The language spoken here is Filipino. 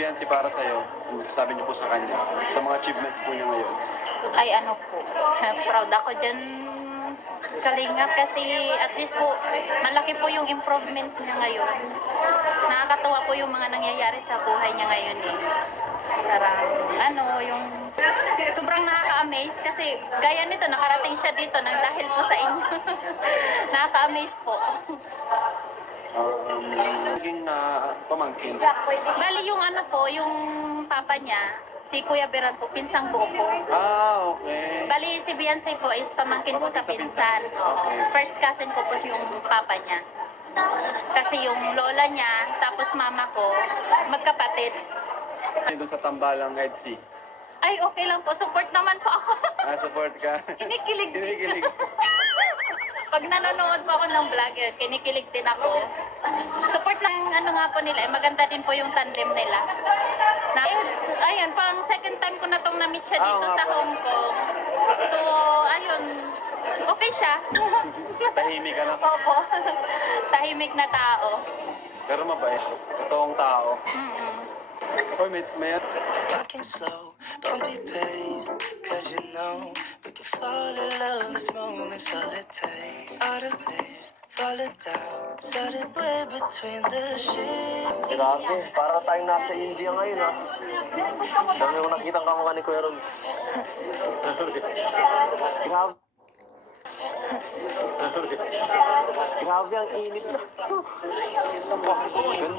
Biancy para sa'yo, ano masasabi niyo po sa kanya, sa mga achievements po niya ngayon? Ay ano po, proud ako dyan Kalingap kasi at least po malaki po yung improvement niya ngayon. Nakakatawa po yung mga nangyayari sa buhay niya ngayon eh. Parang ano yung sobrang nakaka-amaze kasi gaya nito nakarating siya dito nang dahil po sa inyo. Nakaka-amaze po. Naging pamangkin. Bali yung ano po, yung papa niya, si Kuya Beran po, pinsang buo po. Okay. Bali, si Beyonce po is pamangkin ko sa pinsan. Oo. First cousin ko po yung papa niya. Kasi yung lola niya, tapos mama ko, magkapatid. Doon sa Tambalang EDC. Ay, okay lang po. Support naman po ako. Support ka. Kinikilig. Kinikilig. Pag nanonood po ako ng vlog, kinikilig din ako. Support lang ano nga po nila, maganda din po yung tandem nila. Ayun, pang second time ko na tong na-meet siya dito sa Hong Kong. So, ayun, okay siya. Tahimik ka na. Opo, tahimik na tao. Pero mabait. Totoong tao. Oy, may Walking slow, don't be pace, cause you know we can fall in love, this moment's all it takes. Autumn leaves falling down, sudden way between the sheets. Grabe, para tayong nasa India ngayon ha. Dami ko nakitang kamukha ni Kuya Roms. Grabe. Grabe ang init na. Ganda